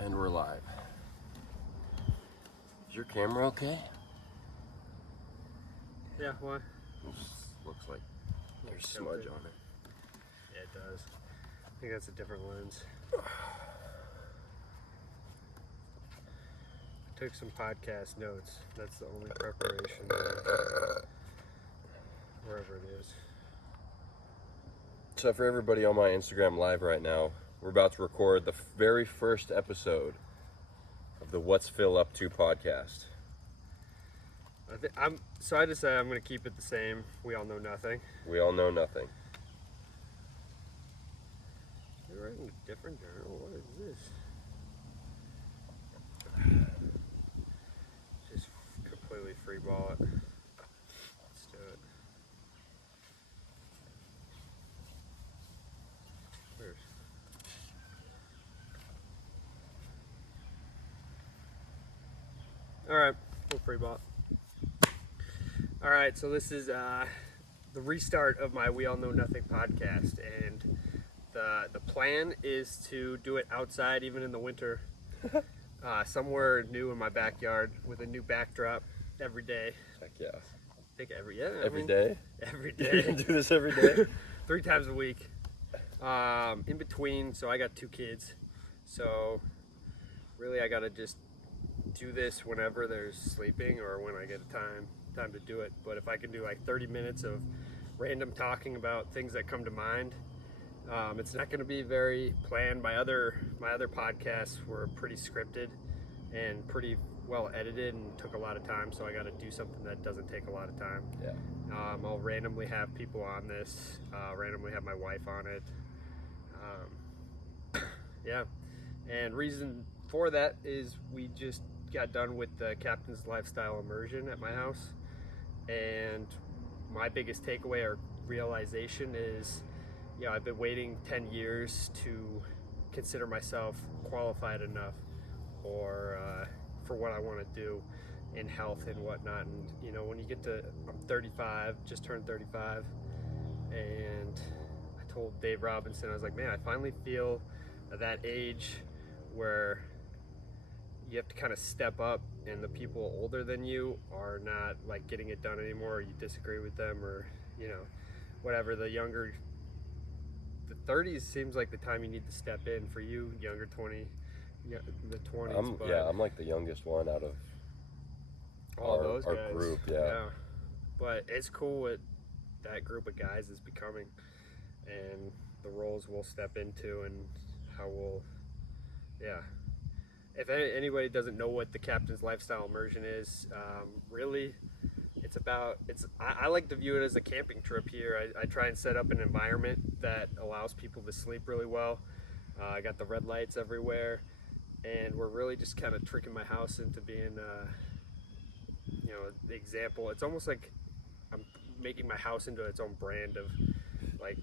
And we're live. Is your camera okay? Yeah, why? It just looks like there's smudge on it. Yeah, it does. I think that's a different lens. I took some podcast notes. That's the only preparation. Wherever it is. So for everybody on my Instagram live right now, we're about to record the very first episode of the What's Phil Up To podcast. I decided I'm going to keep it the same. We all know nothing. We all know nothing. You're writing a different journal. What is this? Just completely free ball it. Let's do it. Where's... Alright, we'll free ball it. Alright, so this is the restart of my We All Know Nothing podcast, and the plan is to do it outside even in the winter, somewhere new in my backyard with a new backdrop every day. Heck yeah. I think every day. Every day? Every You can day. do this every day? 3 times a week. In between, so I got 2 kids, so really I gotta just do this whenever there's sleeping or when I get time to do it. But if I can do like 30 minutes of random talking about things that come to mind, it's not going to be very planned. My other podcasts were pretty scripted and pretty well edited and took a lot of time, so I got to do something that doesn't take a lot of time. Yeah. I'll randomly have people on this, randomly have my wife on it. Yeah, and reason for that is we just got done with the Captain's Lifestyle Immersion at my house, and my biggest takeaway or realization is, I've been waiting 10 years to consider myself qualified enough or for what I want to do in health and whatnot. And when you get to, I'm 35, just turned 35, and I told Dave Robinson, I was like, man, I finally feel at that age where you have to kind of step up, and the people older than you are not like getting it done anymore, or you disagree with them, or whatever. The 30s seems like the time you need to step in for you, younger 20, the 20s. I'm like the youngest one out of all those guys. Our group. Yeah, but it's cool what that group of guys is becoming, and the roles we'll step into, and how we'll, If anybody doesn't know what the Captain's Lifestyle Immersion is, really, I like to view it as a camping trip here. I try and set up an environment that allows people to sleep really well. I got the red lights everywhere, and we're really just kind of tricking my house into being, the example. It's almost like I'm making my house into its own brand of, like,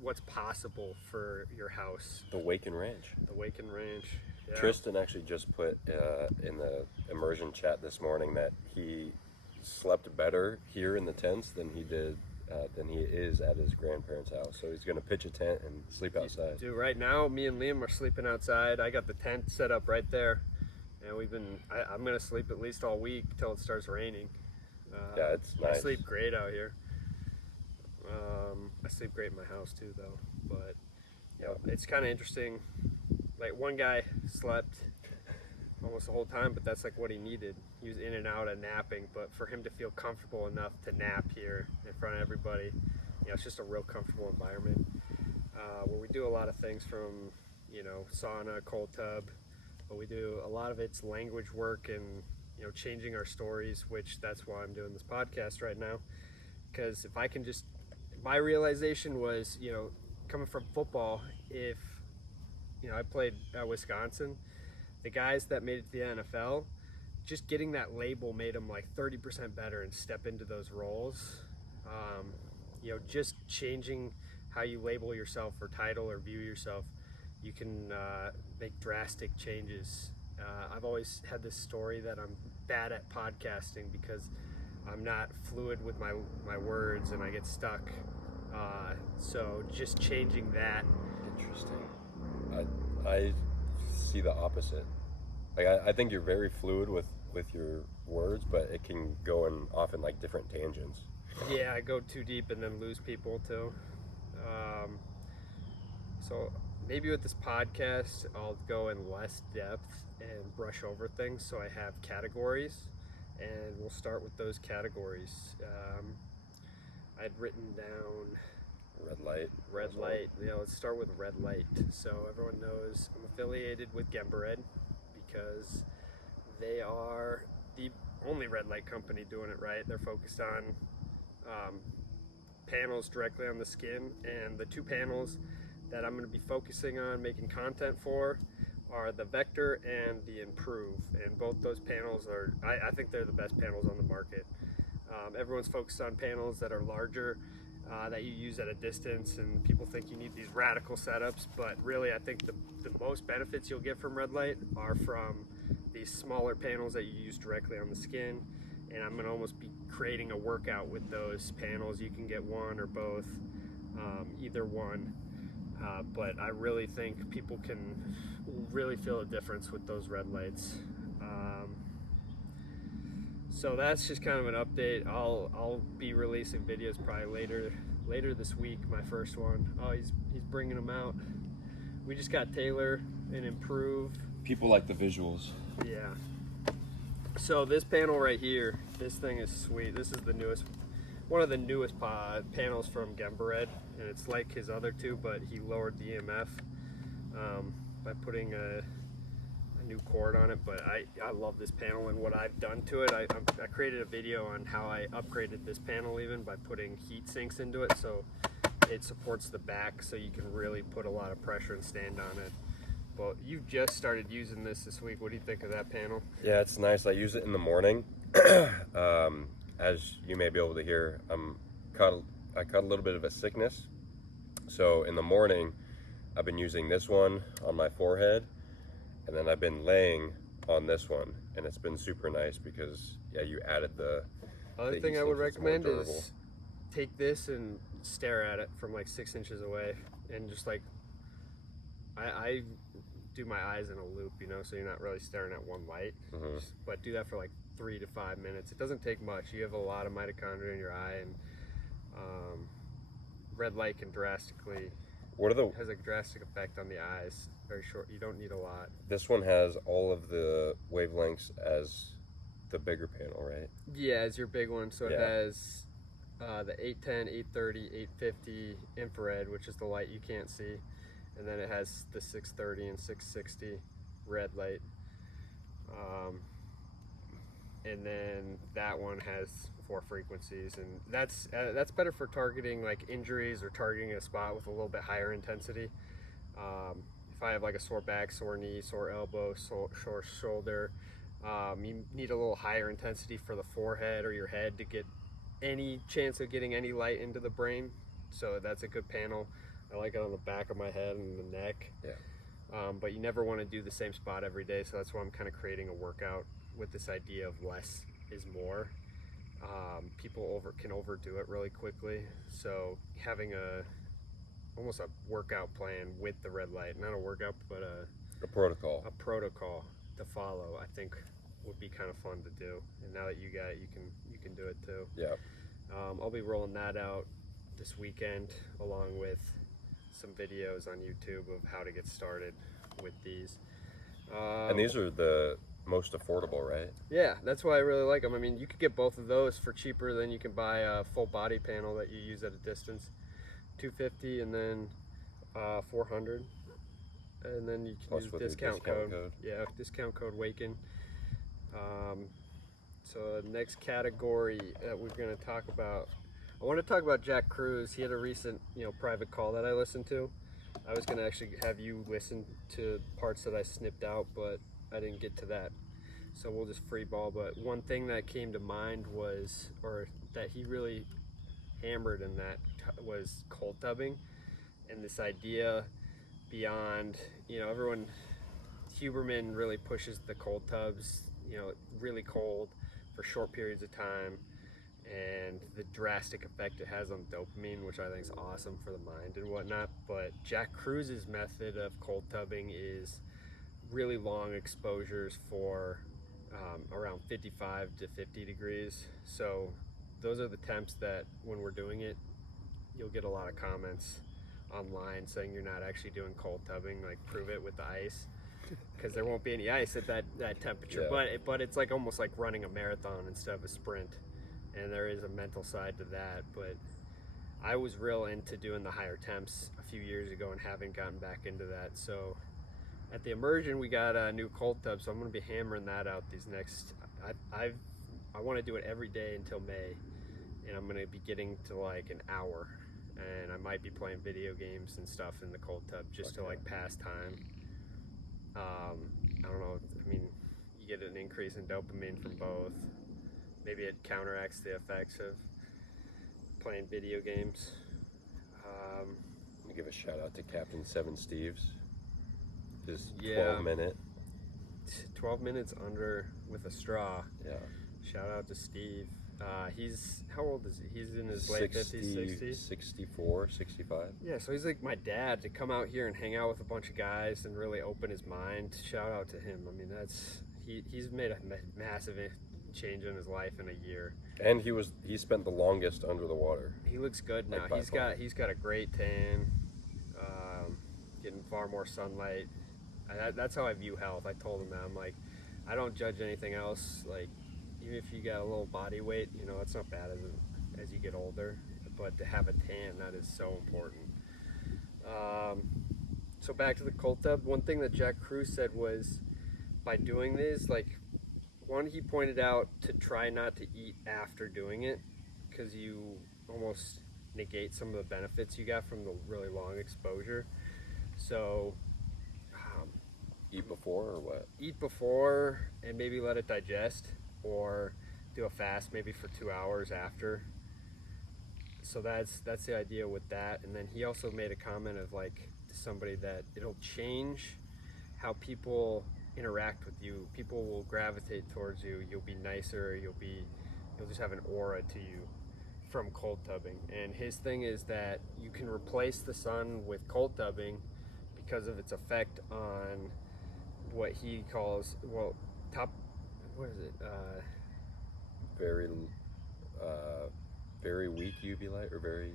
what's possible for your house. the Waken Ranch. The Waken Ranch. Yeah. Tristan actually just put in the immersion chat this morning that he slept better here in the tents than he is at his grandparents' house. So he's going to pitch a tent and sleep outside. Dude, right now, me and Liam are sleeping outside. I got the tent set up right there, and I'm going to sleep at least all week till it starts raining. Yeah, it's nice. I sleep great out here. I sleep great in my house too, though. But it's kind of interesting. Like, one guy slept almost the whole time, but that's like what he needed. He was in and out of napping, but for him to feel comfortable enough to nap here in front of everybody, it's just a real comfortable environment where we do a lot of things from sauna, cold tub, but we do a lot of it's language work and changing our stories, which that's why I'm doing this podcast right now. Because if I can just, my realization was, coming from football, if, I played at Wisconsin, the guys that made it to the NFL, just getting that label made them like 30% better and step into those roles. Just changing how you label yourself or title or view yourself, you can make drastic changes. I've always had this story that I'm bad at podcasting because I'm not fluid with my words and I get stuck. So just changing that. Interesting. I see the opposite. Like I think you're very fluid with your words, but it can go in often like different tangents. Yeah, I go too deep and then lose people too. Um, so maybe with this podcast, I'll go in less depth and brush over things. So I have categories, and we'll start with those categories. I'd written down Red light. red light. Let's start with red light. So everyone knows I'm affiliated with Gembered because they are the only red light company doing it right. They're focused on panels directly on the skin, and the two panels that I'm going to be focusing on making content for are the Vector and the Improve, and both those panels are, I think they're the best panels on the market. Everyone's focused on panels that are larger, that you use at a distance, and people think you need these radical setups, but really I think the most benefits you'll get from red light are from these smaller panels that you use directly on the skin. And I'm going to almost be creating a workout with those panels. You can get one or both, either one, but I really think people can really feel a difference with those red lights. So that's just kind of an update. I'll be releasing videos probably later this week. My first one. Oh, he's bringing them out. We just got Taylor and Improve. People like the visuals. Yeah. So this panel right here, this thing is sweet. This is the newest, one of the newest panels from Gembered, and it's like his other two, but he lowered the EMF by putting a new cord on it. But I love this panel and what I've done to it. I created a video on how I upgraded this panel even by putting heat sinks into it, so it supports the back, so you can really put a lot of pressure and stand on it. Well, you've just started using this week. What do you think of that panel? Yeah, it's nice. I use it in the morning. As you may be able to hear, I caught a little bit of a sickness. So in the morning, I've been using this one on my forehead, and then I've been laying on this one, and it's been super nice because, yeah, you added the Other thing I would recommend is take this and stare at it from like 6 inches away, and just like, I do my eyes in a loop, so you're not really staring at one light. Mm-hmm. But do that for like 3 to 5 minutes. It doesn't take much. You have a lot of mitochondria in your eye, and red light can has a drastic effect on the eyes. Very short. You don't need a lot. This one has all of the wavelengths as the bigger panel, right? Yeah, it's your big one. So Yeah. it has the 810, 830, 850 infrared, which is the light you can't see. And then it has the 630 and 660 red light. And then that one has 4 frequencies, and that's better for targeting like injuries or targeting a spot with a little bit higher intensity. If I have like a sore back, sore knee, sore elbow, sore shoulder, you need a little higher intensity for the forehead or your head to get any chance of getting any light into the brain. So that's a good panel. I like it on the back of my head and the neck. Yeah. But you never want to do the same spot every day, so that's why I'm kind of creating a workout with this idea of less is more. People can overdo it really quickly, so having almost a workout plan with the red light, not a workout, but A protocol. a protocol to follow, I think would be kind of fun to do. And now that you got it, you can do it too. Yeah. I'll be rolling that out this weekend along with some videos on YouTube of how to get started with these. And these are the most affordable, right? Yeah, that's why I really like them. I mean, you could get both of those for cheaper than you can buy a full body panel that you use at a distance. $250 and then $400, and then you can Plus use with your discount discount code. code. Yeah, discount code WAKEN. So the next category that we're going to talk about, I want to talk about Jack Cruz. He had a recent, private call that I listened to. I was going to actually have you listen to parts that I snipped out, but I didn't get to that. So we'll just free ball. But one thing that came to mind was, or that he really hammered in that, was cold tubbing, and this idea beyond, everyone, Huberman really pushes the cold tubs, really cold for short periods of time, and the drastic effect it has on dopamine, which I think is awesome for the mind and whatnot. But Jack Cruz's method of cold tubbing is really long exposures for around 55 to 50 degrees. So those are the temps that when we're doing it, you'll get a lot of comments online saying you're not actually doing cold tubbing, like prove it with the ice, because there won't be any ice at that temperature. Yeah. But it's like almost like running a marathon instead of a sprint, and there is a mental side to that. But I was real into doing the higher temps a few years ago and haven't gotten back into that. So at the immersion, we got a new cold tub, so I'm going to be hammering that out these next. I want to do it every day until May, and I'm going to be getting to like an hour, and I might be playing video games and stuff in the cold tub just to like pass time. I don't know. I mean, you get an increase in dopamine from both. Maybe it counteracts the effects of playing video games. I'm gonna give a shout out to Captain Seven Steves. His Yeah. 12-minute. 12 minutes under with a straw. Yeah. Shout out to Steve. He's, how old is he? He's in his late 50s, 60s? 64, 65. Yeah, so he's like my dad to come out here and hang out with a bunch of guys and really open his mind. Shout out to him. I mean, he's made a massive change in his life in a year. And he spent the longest under the water. He looks good now. Like He's got a great tan, getting far more sunlight. That's how I view health. I told him that. I'm like, I don't judge anything else. Like, even if you got a little body weight, you know, it's not bad as you get older. But to have a tan, that is so important. So back to the cold tub. One thing that Jack Cruz said was, by doing this, like, one, he pointed out to try not to eat after doing it, because you almost negate some of the benefits you got from the really long exposure. So Eat before or what? eat before and maybe let it digest, or do a fast maybe for 2 hours after. So that's the idea with that. And then he also made a comment of like to somebody that it'll change how people interact with you. People will gravitate towards you. You'll be nicer. You'll just have an aura to you from cold tubbing. And his thing is that you can replace the sun with cold tubbing because of its effect on what he calls, well, what is it? Very weak UV light, or very.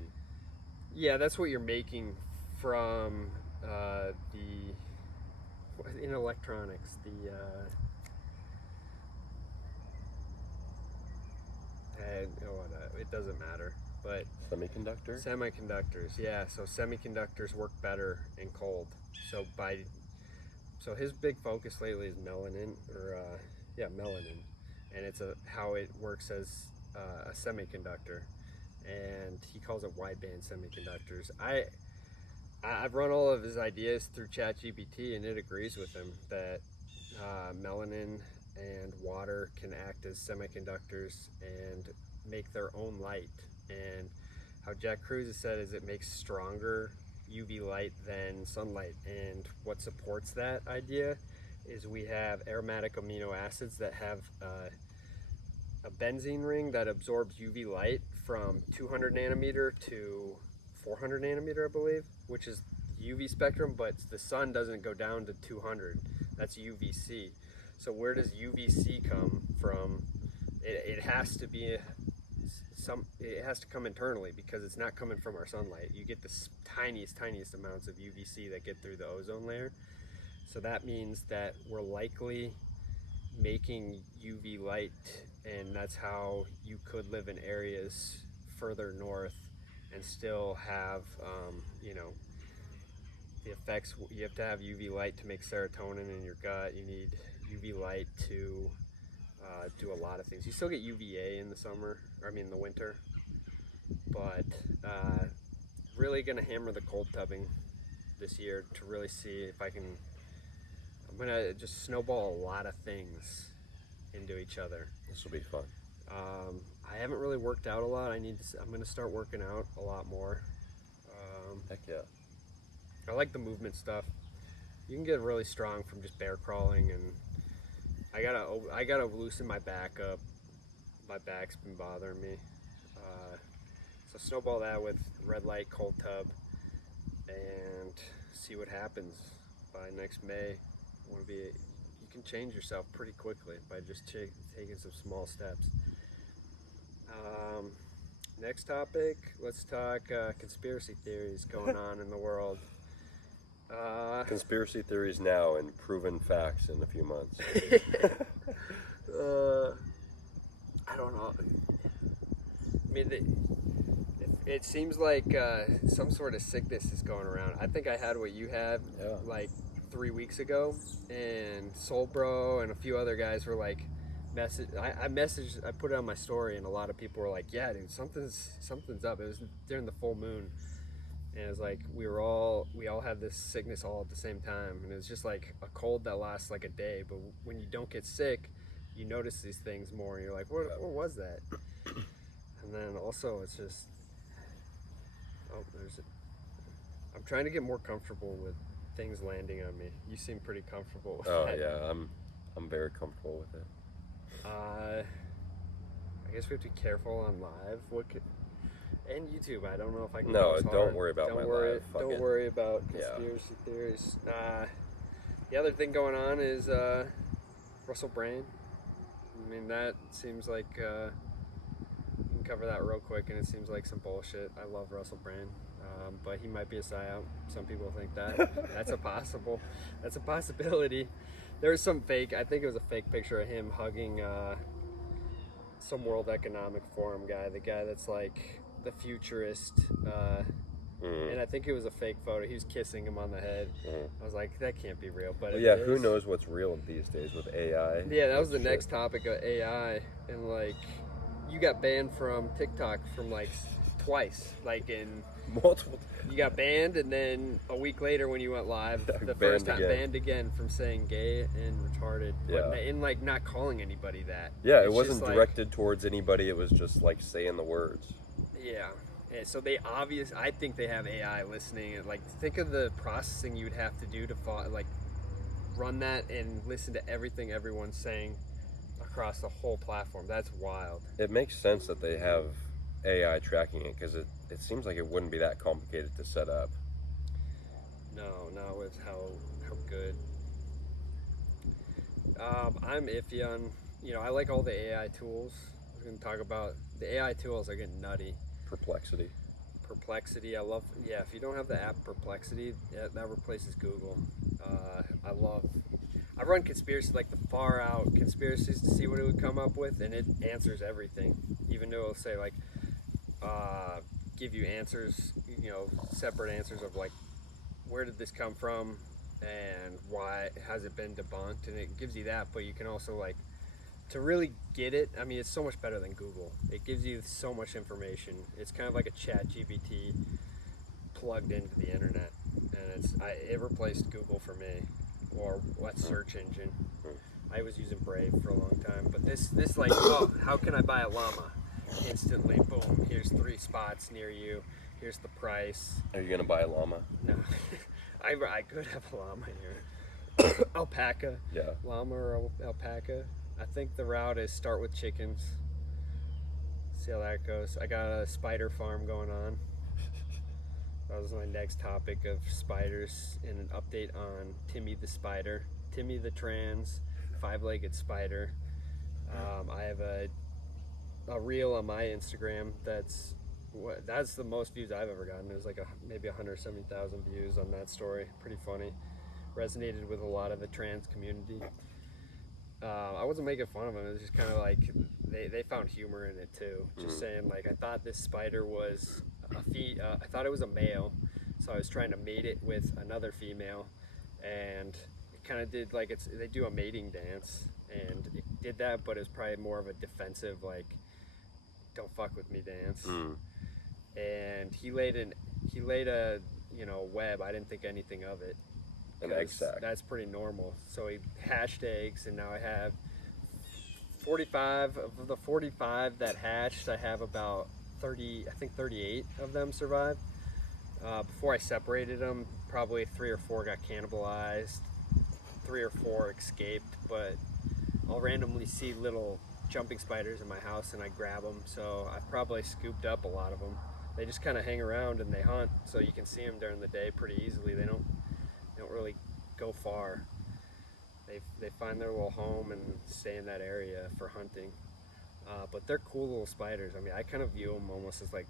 Yeah, that's what you're making from in electronics, it doesn't matter, but semiconductors. Yeah, so semiconductors work better in cold. So his big focus lately is melanin, melanin, and it's how it works as a semiconductor, and he calls it wideband semiconductors. I've run all of his ideas through ChatGPT, and it agrees with him that melanin and water can act as semiconductors and make their own light. And how Jack Cruz has said is it makes stronger UV light than sunlight. And what supports that idea is we have aromatic amino acids that have a benzene ring that absorbs UV light from 200 nanometer to 400 nanometer, I believe, which is UV spectrum, but the sun doesn't go down to 200. That's UVC. So where does UVC come from? It has to be it has to come internally, because it's not coming from our sunlight. You get the tiniest amounts of UVC that get through the ozone layer. So that means that we're likely making UV light, and that's how you could live in areas further north and still have, the effects. You have to have UV light to make serotonin in your gut. You need UV light to do a lot of things. You still get UVA in the winter, but really gonna hammer the cold tubbing this year to really see if I'm gonna just snowball a lot of things into each other. This will be fun. I haven't really worked out a lot. I'm gonna start working out a lot more. Heck yeah. I like the movement stuff. You can get really strong from just bear crawling, and I gotta loosen my back up. My back's been bothering me. So snowball that with red light, cold tub, and see what happens by next May. want to be. You can change yourself pretty quickly by just taking some small steps. Next topic, let's talk conspiracy theories going on in the world. Conspiracy theories now and proven facts in a few months. I don't know. I mean, it seems like some sort of sickness is going around. I think I had what you had like 3 weeks ago, and Soul Bro and a few other guys were like, I put it on my story, and a lot of people were like, yeah, dude, something's up. It was during the full moon, and it was like we all had this sickness all at the same time, and it was just like a cold that lasts like a day. But when you don't get sick, you notice these things more, and you're like, what was that? And then also it's just, I'm trying to get more comfortable with things landing on me. You seem pretty comfortable with that. Oh yeah, I'm very comfortable with it. I guess we have to be careful on live. And YouTube. I don't know if I can. No, don't worry about my live. Don't worry about conspiracy theories. The other thing going on is Russell Brand. I mean, that seems like we can cover that real quick, and it seems like some bullshit. I love Russell Brand, but he might be a psyop. Some people think that. That's a possibility. There was some fake. I think it was a fake picture of him hugging some World Economic Forum guy. The guy that's like the futurist. And I think it was a fake photo. He was kissing him on the head. I was like, that can't be real. But yeah, who knows what's real these days with AI? Yeah, that was the next topic of AI. And like, you got banned from TikTok from like twice, like in multiple. You got banned, and then a week later when you went live, the first time banned again from saying gay and retarded. Yeah. And like not calling anybody that. Yeah, it wasn't directed towards anybody. It was just like saying the words. Yeah. And so I think they have AI listening. And like, think of the processing you would have to do to run that and listen to everything everyone's saying across the whole platform. That's wild. It makes sense that they have AI tracking it, because it seems like it wouldn't be that complicated to set up. No, it's how good. I'm iffy on, I like all the AI tools. We're going to talk about the AI tools are getting nutty. Perplexity, I love. Yeah, if you don't have the app Perplexity, that replaces Google. I run conspiracy, like the far out conspiracies, to see what it would come up with, and it answers everything. Even though it'll say like, give you answers, separate answers of like, where did this come from, and why has it been debunked, and it gives you that. But you can also like, to really get it, I mean, it's so much better than Google. It gives you so much information. It's kind of like a ChatGPT plugged into the internet, and it replaced Google for me, or what search engine. I was using Brave for a long time, but this like, oh, how can I buy a llama? Instantly, boom, here's 3 spots near you. Here's the price. Are you gonna buy a llama? No, I could have a llama here. Alpaca. Yeah. Llama or alpaca. I think the route is start with chickens. See how that goes. I got a spider farm going on. That was my next topic of spiders, and an update on Timmy the spider. Timmy the trans 5-legged spider. I have a reel on my Instagram that's the most views I've ever gotten. It was like maybe 170,000 views on that story. Pretty funny. Resonated with a lot of the trans community. I wasn't making fun of them. It was just kind of like they found humor in it too. Just saying like, I thought this spider was I thought it was a male, so I was trying to mate it with another female, and it kind of did like they do a mating dance, and it did that, but it was probably more of a defensive like, don't fuck with me dance. And he laid a web. I didn't think anything of it. An egg sack. That's pretty normal. So he hatched eggs, and now I have 45 of the 45 that hatched. I have about 38 of them survived. Before I separated them, probably 3 or 4 got cannibalized, 3 or 4 escaped. But I'll randomly see little jumping spiders in my house, and I grab them. So I've probably scooped up a lot of them. They just kind of hang around and they hunt, so you can see them during the day pretty easily. They don't really go far. they find their little home and stay in that area for hunting. But they're cool little spiders. I mean, I kind of view them almost as like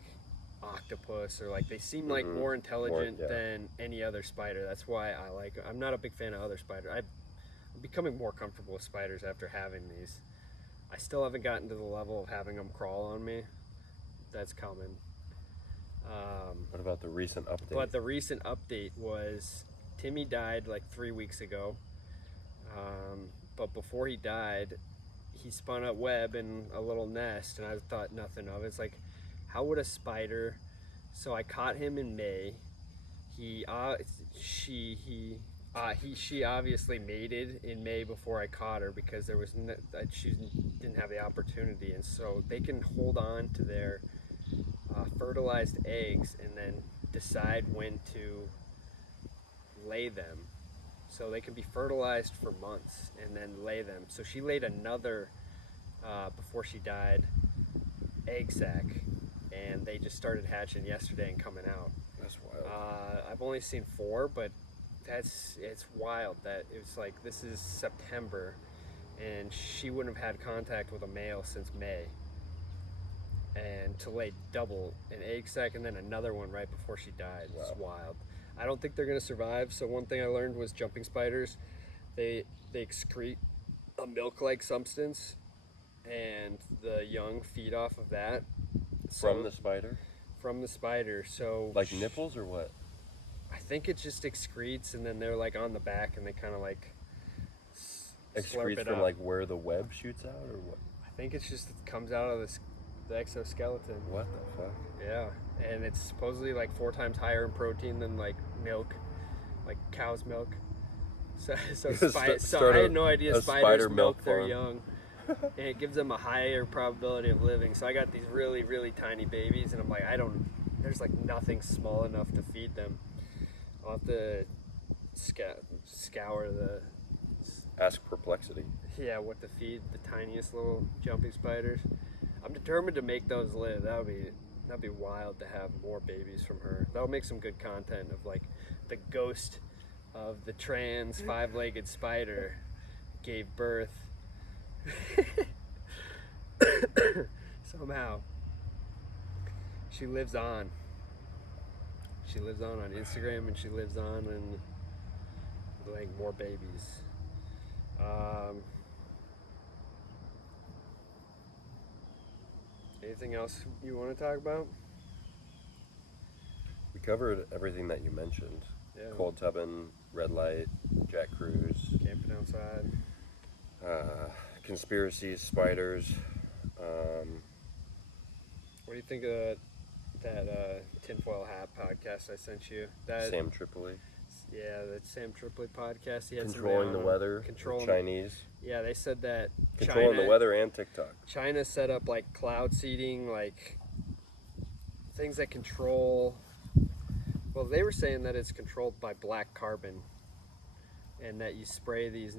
octopus, or like they seem like more intelligent than any other spider. That's why I like. I'm not a big fan of other spiders. I'm becoming more comfortable with spiders after having these. I still haven't gotten to the level of having them crawl on me. That's coming. What about the recent update? But the recent update was Timmy died like 3 weeks ago. But before he died, he spun a web in a little nest, and I thought nothing of it. It's like, how would a spider? So I caught him in May. She obviously mated in May before I caught her because she didn't have the opportunity, and so they can hold on to their fertilized eggs and then decide when to lay them. So they can be fertilized for months and then lay them. So she laid another, before she died, egg sac, and they just started hatching yesterday and coming out. That's wild. I've only seen 4, but it's wild that it was like, this is September and she wouldn't have had contact with a male since May. And to lay double an egg sac and then another one right before she died. Wow. It's wild. I don't think they're going to survive. So one thing I learned was jumping spiders, they excrete a milk-like substance, and the young feed off of that. From the spider? From the spider. So like nipples or what? I think it just excretes, and then they're like on the back, and they kind of like excretes from like where the web shoots out, or what? I think it comes out of the exoskeleton. What the fuck? Yeah, and it's supposedly like 4 times higher in protein than like milk, like cow's milk. So I had no idea spiders milk their young, and it gives them a higher probability of living. So I got these really, really tiny babies, and I'm like, there's like nothing small enough to feed them. I'll have to scour the... Ask Perplexity. Yeah, what to feed the tiniest little jumping spiders. I'm determined to make those live. That'd be wild to have more babies from her. That'll make some good content of like the ghost of the trans 5-legged spider gave birth. Somehow she lives on. She lives on Instagram, and she lives on and like more babies. Anything else you want to talk about? We covered everything that you mentioned. Yeah. Cold tubbing, red light, Jack Cruise, Camping outside. Conspiracies, spiders. What do you think of that tinfoil hat podcast I sent you? Sam Tripoli. Yeah, that Sam Tripoli podcast. He had Controlling the weather. Controlling Chinese. Yeah, they said that Controlling the weather and TikTok. China set up like cloud seeding, like things that control. Well, they were saying that it's controlled by black carbon, and that you spray these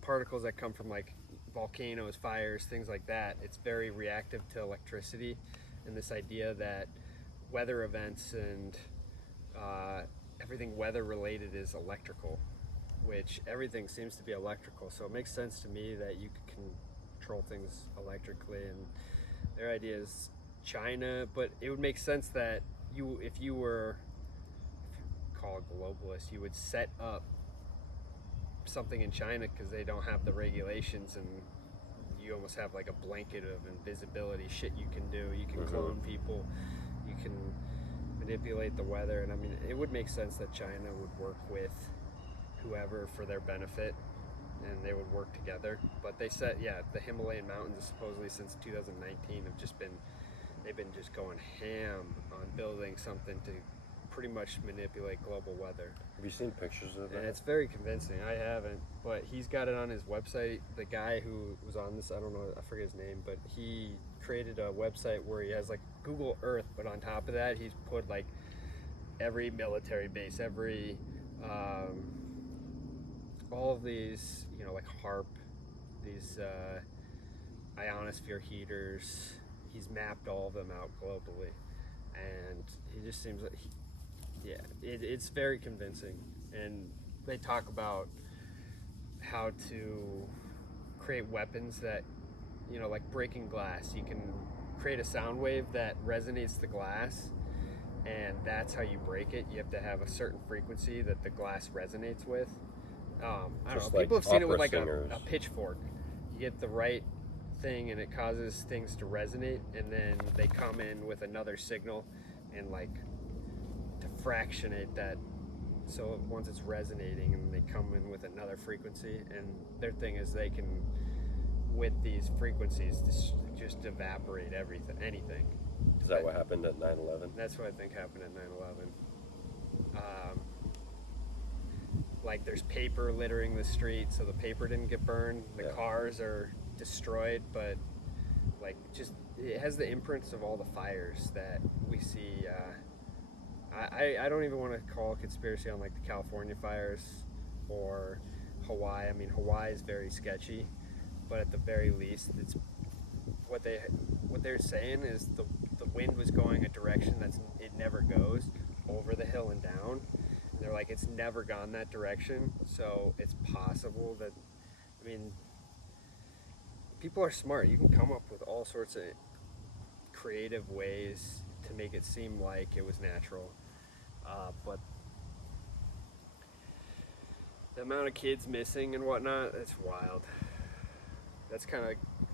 particles that come from like volcanoes, fires, things like that. It's very reactive to electricity, and this idea that weather events and everything weather related is electrical, which everything seems to be electrical. So it makes sense to me that you can control things electrically, and their idea is China. But it would make sense that if you call a globalist, you would set up something in China because they don't have the regulations, and you almost have like a blanket of invisibility shit you can do. You can clone people, you can manipulate the weather, and I mean, it would make sense that China would work with whoever for their benefit, and they would work together. But they said, yeah, the Himalayan mountains supposedly since 2019 they've been just going ham on building something to pretty much manipulate global weather. Have you seen pictures of that? And it's very convincing. I haven't, but he's got it on his website. The guy who was on this, I don't know, I forget his name, but he created a website where he has like Google Earth, but on top of that, he's put like every military base, every all of these, like HARP, these ionosphere heaters. He's mapped all of them out globally, and he just seems like it's very convincing. And they talk about how to create weapons that, you know, like breaking glass. You can create a sound wave that resonates the glass, and that's how you break it. You have to have a certain frequency that the glass resonates with. I don't know. Like People have seen it with like singers. a pitchfork. You get the right thing and it causes things to resonate, and then they come in with another signal and like to fractionate that. So once it's resonating, and they come in with another frequency, and their thing is they can, with these frequencies, just evaporate anything. Is that what happened at 9/11? That's what I think happened at 9/11. Like there's paper littering the street, so the paper didn't get burned. The cars are destroyed, but like just it has the imprints of all the fires that we see. I don't even want to call a conspiracy on like the California fires or Hawaii. I mean, Hawaii is very sketchy, but at the very least, it's what they're saying is the wind was going a direction it never goes over the hill and down. And they're like, it's never gone that direction, so it's possible that, I mean, people are smart. You can come up with all sorts of creative ways to make it seem like it was natural, but the amount of kids missing and whatnot, it's wild. That's kind of,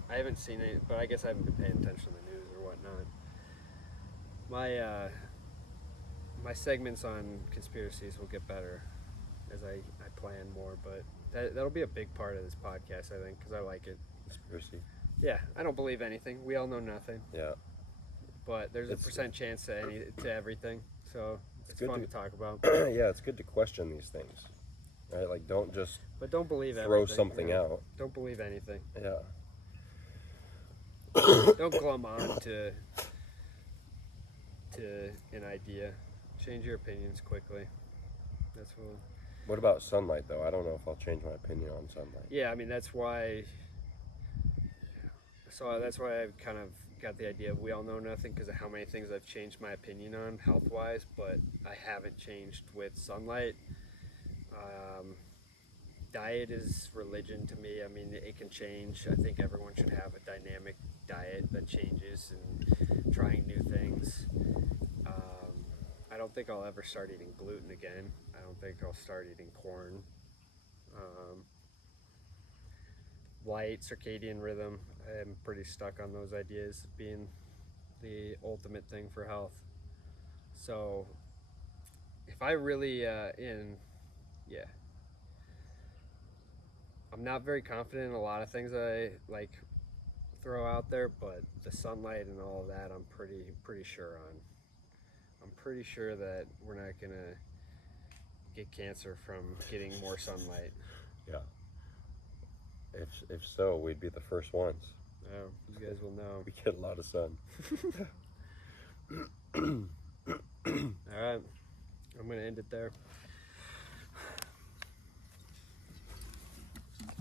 I haven't seen it, but I guess I haven't been paying attention to the news or whatnot. My segments on conspiracies will get better as I plan more, but that'll be a big part of this podcast, I think, because I like it. Conspiracy. Yeah, I don't believe anything. We all know nothing. Yeah. But there's a percent chance to everything, so it's fun to talk about. Yeah, it's good to question these things, right? Like, don't just don't believe throw everything, something out. Don't believe anything. Yeah. Don't glom on to an idea. Change your opinions quickly. That's what. What about sunlight, though? I don't know if I'll change my opinion on sunlight. Yeah, I mean that's why. So that's why I've kind of got the idea of we all know nothing because of how many things I've changed my opinion on health-wise, but I haven't changed with sunlight. Diet is religion to me. I mean, it can change. I think everyone should have a dynamic diet that changes and trying new things. I don't think I'll ever start eating gluten again. I don't think I'll start eating corn. Light, circadian rhythm, I'm pretty stuck on those ideas being the ultimate thing for health. So if I really I'm not very confident in a lot of things I like throw out there, but the sunlight and all of that I'm pretty sure on. I'm pretty sure that we're not gonna get cancer from getting more sunlight. Yeah. If so, we'd be the first ones. Oh, you guys will know. We get a lot of sun. All right, I'm gonna end it there.